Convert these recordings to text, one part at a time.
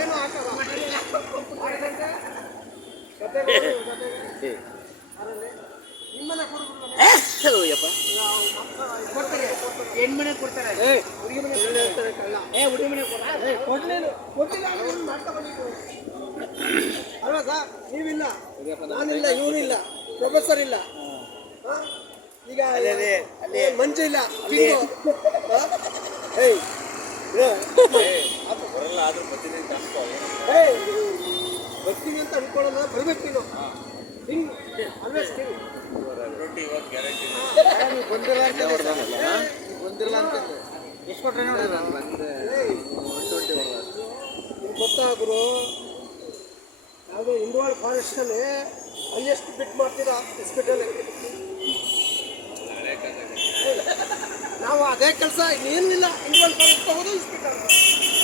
ಏನು ಹೆಣ್ಮನೆ ಕೊಡ್ತಾರೆ ಹುಡುಗಿ ಮನೆ ಹುಡುಗಿ ಮನೆ ಕೊಡ್ಲಿಲ್ಲ ಅಲ್ವಾ ಸರ್? ನೀವಿಲ್ಲ, ನಾನಿಲ್ಲ, ಇವನಿಲ್ಲ, ಪ್ರೊಫೆಸರ್ ಇಲ್ಲ, ಈಗ ಮಂಜು ಇಲ್ಲ, ಬರ್ತೀನಿ ಅಂತ ಅನ್ಕೊಳ್ಳೋಣ. ಬರ್ಬೇಕು ನೀನು ಬಂದಿಲ್ಲ ಅಂತ ಎಷ್ಟು ಕೊಟ್ರೆ ಗೊತ್ತಾ ಗುರು? ಯಾವುದೋ ಇಂಡೋರ್ ಫಾರೆಸ್ಟಲ್ಲಿ ಹೈಯೆಸ್ಟ್ ಬಿಟ್ ಮಾಡ್ತೀರಾ ಹಾಸ್ಪಿಟಲ್. ನಾವು ಅದೇ ಕೆಲಸ ಇನ್ನೇನಿಲ್ಲ. ಇಂಡೋರ್ ಫಾರೆಸ್ಟ್ ತಗೋದು ಹಾಸ್ಪಿಟಲ್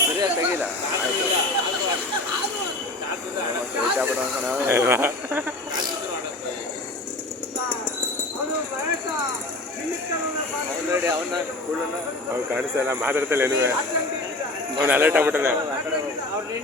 ಸರಿಯಾಗಿ ತೆಗಿಲ್ಲ. ಅವ್ನು ಕಾಣಿಸಲ್ಲ, ಮಾತಾಡ್ತಲ್ಲ ಏನು ಅವ್ನು ಅಲರ್ಟ್ ಆಗ್ಬಿಟ್ಟಾನೆ. ಅಲ್ಲಿ